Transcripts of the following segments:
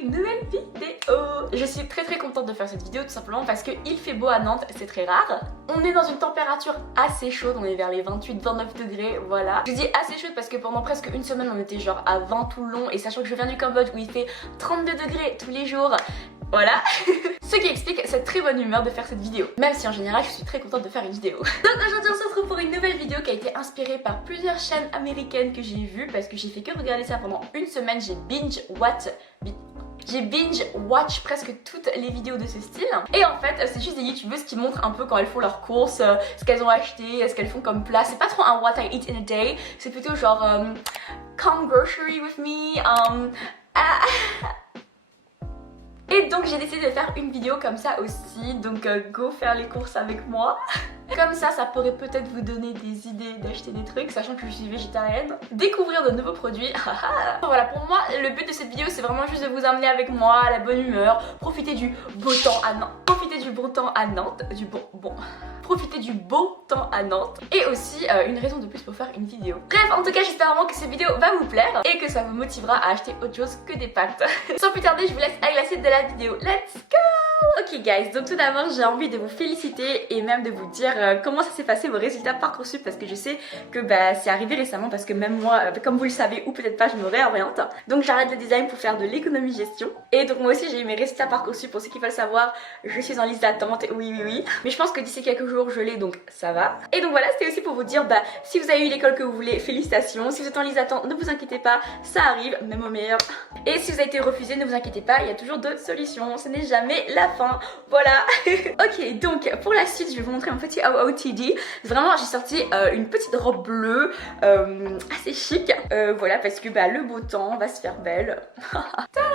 une nouvelle vidéo. Je suis très contente de faire cette vidéo tout simplement parce qu'il fait beau à Nantes, c'est très rare. On est dans une température assez chaude, on est vers les 28-29 degrés, voilà. Je dis assez chaude parce que pendant presque une semaine on était genre à 20 tout le long et sachant que je viens du Cambodge où il fait 32 degrés tous les jours. Voilà. Ce qui explique cette très bonne humeur de faire cette vidéo. Même si en général je suis très contente de faire une vidéo. Donc aujourd'hui on se retrouve pour une nouvelle vidéo qui a été inspirée par plusieurs chaînes américaines que j'ai vues. Parce que j'ai fait que regarder ça pendant une semaine. J'ai binge watch presque toutes les vidéos de ce style. Et en fait c'est juste des youtubeuses qui montrent un peu quand elles font leurs courses, ce qu'elles ont acheté, ce qu'elles font comme plat. C'est pas trop un what I eat in a day. C'est plutôt genre come grocery with me. Et donc j'ai décidé de faire une vidéo comme ça aussi, donc go faire les courses avec moi. Comme ça pourrait peut-être vous donner des idées d'acheter des trucs, sachant que je suis végétarienne. Découvrir de nouveaux produits. Voilà, pour moi, le but de cette vidéo, c'est vraiment juste de vous amener avec moi à la bonne humeur, profiter du beau temps à Nantes. Profiter du beau temps à Nantes, profiter du beau temps à Nantes et aussi une raison de plus pour faire une vidéo. Bref, en tout cas j'espère vraiment que cette vidéo va vous plaire et que ça vous motivera à acheter autre chose que des pâtes. Sans plus tarder, je vous laisse avec la suite de la vidéo. Let's go! Ok guys, donc tout d'abord j'ai envie de vous féliciter et même de vous dire comment ça s'est passé vos résultats Parcoursup parce que je sais que c'est arrivé récemment parce que même moi, comme vous le savez ou peut-être pas, je me réoriente. Donc j'arrête le design pour faire de l'économie gestion. Et donc moi aussi j'ai eu mes résultats Parcoursup, pour ceux qui veulent savoir, je suis en liste d'attente, oui. Mais je pense que d'ici quelques jours je l'ai donc ça va. Et donc voilà, c'était aussi pour vous dire si vous avez eu l'école que vous voulez, félicitations. Si vous êtes en liste d'attente, ne vous inquiétez pas, ça arrive, même au meilleur. Et si vous avez été refusé, ne vous inquiétez pas, il y a toujours d'autres solutions, ce n'est jamais la fin. Voilà. Ok, donc pour la suite je vais vous montrer mon petit OOTD. Vraiment j'ai sorti une petite robe bleue assez chic. Voilà, parce que le beau temps va se faire belle. Tadam!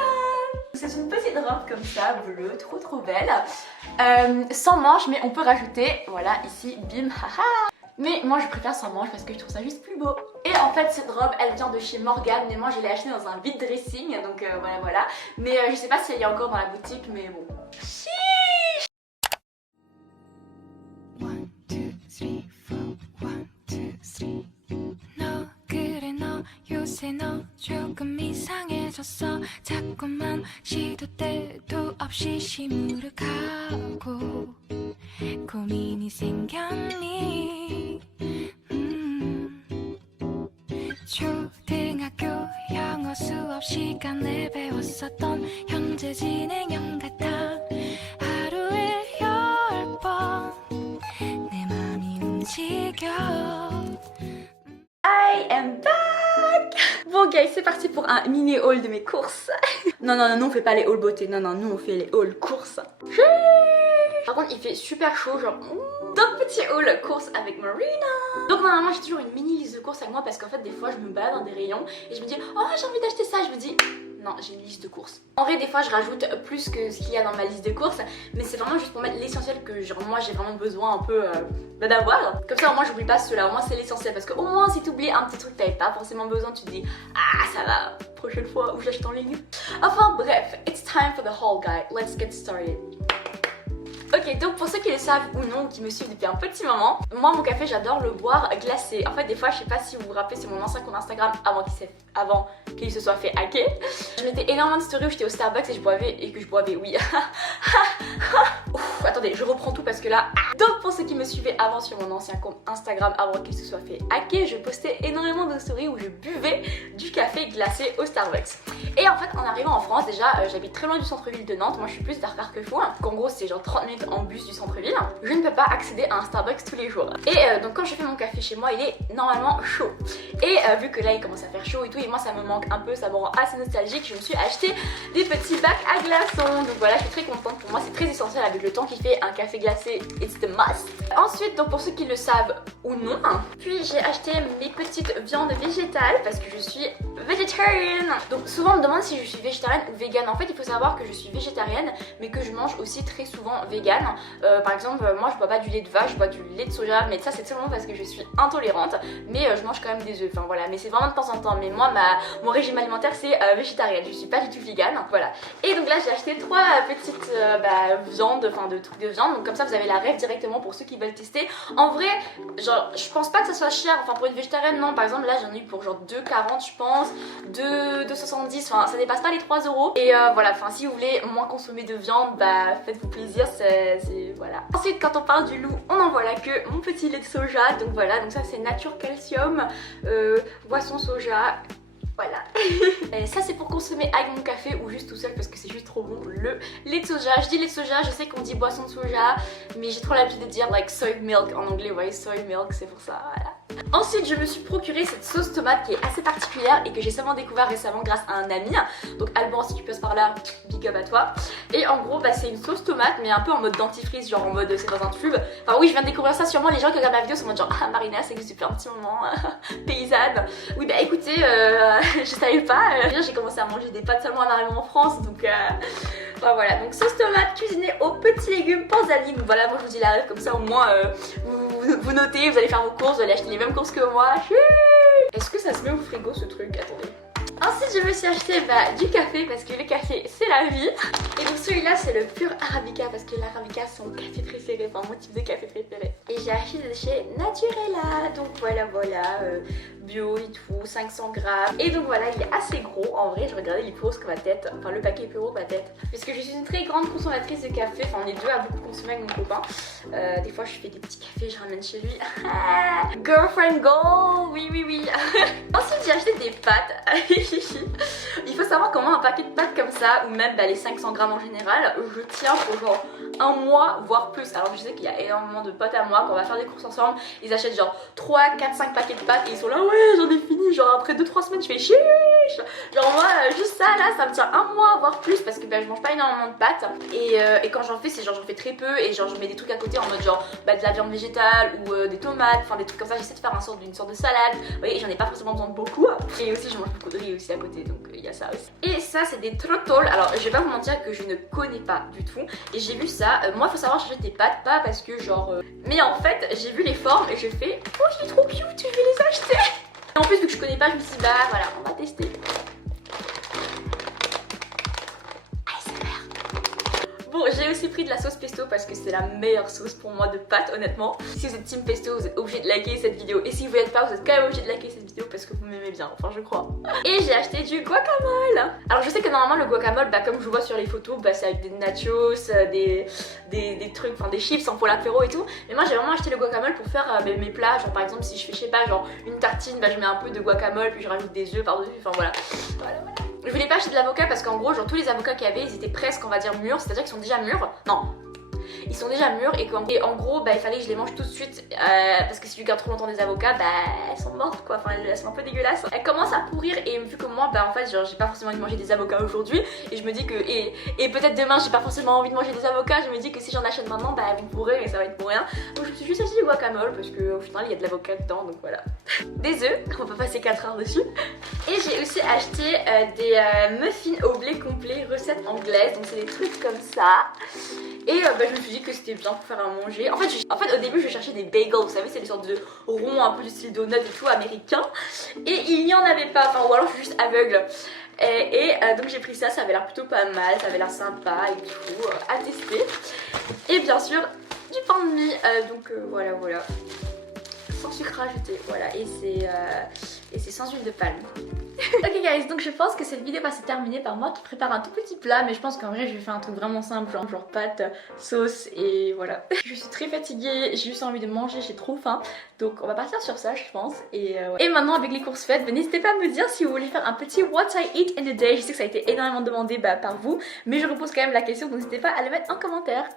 C'est une petite robe comme ça, bleue, trop belle. Sans manches, mais on peut rajouter, voilà, ici, bim, haha. Mais moi je préfère sans manches parce que je trouve ça juste plus beau. Et en fait cette robe elle vient de chez Morgan, mais moi je l'ai achetée dans un vide dressing, donc voilà. Mais je sais pas si elle y est encore dans la boutique, mais bon. Chiche! 1, 2, 3, 4 1, 2, 3 너 그래 너 요새 너 조금 이상해졌어 자꾸만 시도 때도 없이 시무룩하고 고민이 생겼니 초등학교 영어 수업 시간에 배웠었던 현재 진행형 같아 하루에 10번 내 맘이 움직여 I am back. Bon guys, c'est parti pour un mini haul de mes courses. Non, on fait pas les hauls beauté, non, nous on fait les hauls courses. Par contre il fait super chaud, genre donc petit haul courses avec Marina. Donc normalement j'ai toujours une mini liste de courses avec moi parce qu'en fait des fois je me balade dans des rayons et je me dis oh j'ai envie d'acheter ça, je me dis non, j'ai une liste de courses. En vrai des fois je rajoute plus que ce qu'il y a dans ma liste de courses, mais c'est vraiment juste pour mettre l'essentiel que genre moi j'ai vraiment besoin un peu d'avoir. Comme ça au moins j'oublie pas ceux-là, au moins c'est l'essentiel parce que au moins si t'oublies un petit truc que t'avais pas forcément besoin, tu te dis ah ça va, prochaine fois où j'achète en ligne. Enfin bref, it's time for the haul guys, let's get started. Ok, donc pour ceux qui le savent ou non, ou qui me suivent depuis un petit moment, moi mon café j'adore le boire glacé. En fait des fois je sais pas si vous vous rappelez, c'est mon ancien compte Instagram avant qu'il se soit fait hacker. Je mettais énormément de stories où j'étais au Starbucks et je boivais, oui. Ouf, attendez, je reprends tout parce que là... Donc pour ceux qui me suivaient avant sur mon ancien compte Instagram avant qu'il se soit fait hacker, je postais énormément de stories où je buvais du café glacé au Starbucks. Et en fait en arrivant en France, déjà j'habite très loin du centre-ville de Nantes, moi je suis plus vers Carquefou, qu'en gros c'est genre 30 minutes en bus du centre-ville. Je ne peux pas accéder à un Starbucks tous les jours. Et donc quand je fais mon café chez moi, il est normalement chaud. Et vu que là il commence à faire chaud et tout, et moi ça me manque un peu, ça me rend assez nostalgique, je me suis acheté des petits bacs à glaçons. Donc voilà, je suis très contente, pour moi c'est très essentiel avec le temps qu'il fait, un café glacé, it's the must. Ensuite, donc pour ceux qui le savent ou non, puis j'ai acheté mes petites viandes végétales parce que je suis végétarienne. Donc souvent on me demande si je suis végétarienne ou végane. En fait il faut savoir que je suis végétarienne mais que je mange aussi très souvent végane. Par exemple moi je bois pas du lait de vache, je bois du lait de soja, mais ça c'est seulement parce que je suis intolérante. Mais je mange quand même des œufs, enfin voilà. voilà, mais c'est vraiment de temps en temps. Mais moi, mon régime alimentaire c'est végétarien, je suis pas du tout vegan, voilà. Et donc là j'ai acheté 3 petites viandes, enfin de trucs de viande, donc comme ça vous avez la rêve directement pour ceux qui veulent tester. En vrai, genre je pense pas que ça soit cher, enfin pour une végétarienne non, par exemple là j'en ai eu pour genre 2,40 je pense, 2,70, enfin ça dépasse pas les 3 euros. Et voilà, enfin si vous voulez moins consommer de viande, bah faites-vous plaisir, c'est voilà. Ensuite quand on parle du loup, on en voit là que mon petit lait de soja, donc voilà, donc ça c'est nature calcium, boisson soja. Voilà. Et ça c'est pour consommer avec mon café ou juste tout seul parce que c'est juste trop bon, le lait de soja. Je dis lait de soja, je sais qu'on dit boisson de soja, mais j'ai trop l'habitude de dire like soy milk en anglais, ouais, soy milk, c'est pour ça, voilà. Ensuite je me suis procuré cette sauce tomate qui est assez particulière et que j'ai seulement découvert récemment grâce à un ami. Donc Alban, si tu passes par là, big up à toi. Et en gros bah, c'est une sauce tomate mais un peu en mode dentifrice, genre en mode c'est dans un tube. Enfin oui, je viens de découvrir ça, sûrement les gens qui regardent la vidéo sont en mode genre ah Marina c'est que depuis un petit moment, paysanne. Oui bah écoutez, je savais pas, j'ai commencé à manger des pâtes seulement en arrivant en France, donc enfin, voilà. Donc sauce tomate cuisinée aux petits légumes panzani. Donc voilà, moi je vous dis la rêve comme ça au moins vous notez, vous allez faire vos courses, vous allez acheter les mêmes courses que moi. Est-ce que ça se met au frigo ce truc? Attendez. Ensuite je me suis acheté du café parce que le café c'est la vie. Et donc celui-là c'est le pur Arabica parce que l'Arabica c'est mon café préféré, enfin mon type de café préféré. Et j'ai acheté de chez Naturella, donc voilà bio et tout, 500 grammes. Et donc voilà, il est assez gros, en vrai je regardais il est plus gros que ma tête, enfin le paquet est plus gros que ma tête. Parce que je suis une très grande consommatrice de café, enfin on est deux à beaucoup consommer avec mon copain. Des fois je fais des petits cafés, je ramène chez lui. Girlfriend goal, oui oui oui. Ensuite j'ai acheté des pâtes. Il faut savoir comment un paquet de pâtes comme ça, ou même les 500 grammes en général, je tiens pour genre un mois, voire plus. Alors je sais qu'il y a énormément de potes à moi, quand on va faire des courses ensemble, ils achètent genre 3, 4, 5 paquets de pâtes et ils sont là, ouais j'en ai fini, genre après 2-3 semaines je fais chiche. Genre moi, juste ça là, ça me tient un mois, voire plus, parce que je mange pas énormément de pâtes. Et quand j'en fais, c'est genre j'en fais très peu et genre je mets des trucs à côté en mode genre de la viande végétale ou des tomates, enfin des trucs comme ça. J'essaie de faire une sorte de salade, vous voyez, j'en ai pas forcément besoin de beaucoup. Et aussi je mange beaucoup de riz aussi à côté, donc il y a ça aussi. Et ça c'est des trottols. Alors je vais pas vous mentir que je ne connais pas du tout. Et j'ai vu ça, moi faut savoir j'achète des pâtes, pas parce que genre mais en fait j'ai vu les formes et je fais oh il est trop cute, je vais les acheter. Et en plus vu que je connais pas, je me suis dit bah voilà, on va tester. Bon, j'ai aussi pris de la sauce pesto parce que c'est la meilleure sauce pour moi de pâtes, honnêtement. Si vous êtes team pesto, vous êtes obligé de liker cette vidéo. Et si vous n'êtes pas, vous êtes quand même obligé de liker cette vidéo parce que vous m'aimez bien, enfin je crois. Et j'ai acheté du guacamole. Alors je sais que normalement le guacamole, comme je vois sur les photos, c'est avec des nachos, des trucs, enfin des chips pour l'apéro et tout. Mais moi j'ai vraiment acheté le guacamole pour faire mes plats. Genre par exemple si je fais, je sais pas, genre une tartine, je mets un peu de guacamole puis je rajoute des œufs par-dessus, enfin voilà. Je voulais pas acheter de l'avocat parce qu'en gros, genre tous les avocats qu'il y avait, ils étaient presque, on va dire, mûrs, c'est-à-dire qu'ils sont déjà mûrs. Non, ils sont déjà mûrs et en gros, il fallait que je les mange tout de suite parce que si tu gardes trop longtemps des avocats, elles sont mortes quoi, enfin elles sont un peu dégueulasses. Elles commencent à pourrir et vu que moi, en fait, genre j'ai pas forcément envie de manger des avocats aujourd'hui et je me dis que, et peut-être demain, j'ai pas forcément envie de manger des avocats, je me dis que si j'en achète maintenant, elles vont pourrir et ça va être pour rien. Donc je me suis juste acheté du guacamole parce qu'au final, il y a de l'avocat dedans, donc voilà. Des œufs, on va passer 4 heures dessus. Et j'ai aussi acheté des muffins au blé complet, recette anglaise, donc c'est des trucs comme ça. Et je me suis dit que c'était bien pour faire à manger. En fait au début je cherchais des bagels, vous savez c'est des sortes de ronds un peu du style donut et tout américain. Et il n'y en avait pas, enfin ou alors je suis juste aveugle. Donc j'ai pris ça, ça avait l'air plutôt pas mal, ça avait l'air sympa et tout, à tester. Et bien sûr du pain de mie, donc voilà. Sans sucre rajouté, voilà, et c'est sans huile de palme. Ok guys, donc je pense que cette vidéo va se terminer par moi qui prépare un tout petit plat, mais je pense qu'en vrai je vais faire un truc vraiment simple, genre pâtes, sauce et voilà. Je suis très fatiguée, j'ai juste envie de manger, j'ai trop faim, donc on va partir sur ça je pense. Et maintenant avec les courses faites, n'hésitez pas à me dire si vous voulez faire un petit what I eat in a day. Je sais que ça a été énormément demandé par vous, mais je repose quand même la question, donc n'hésitez pas à le mettre en commentaire.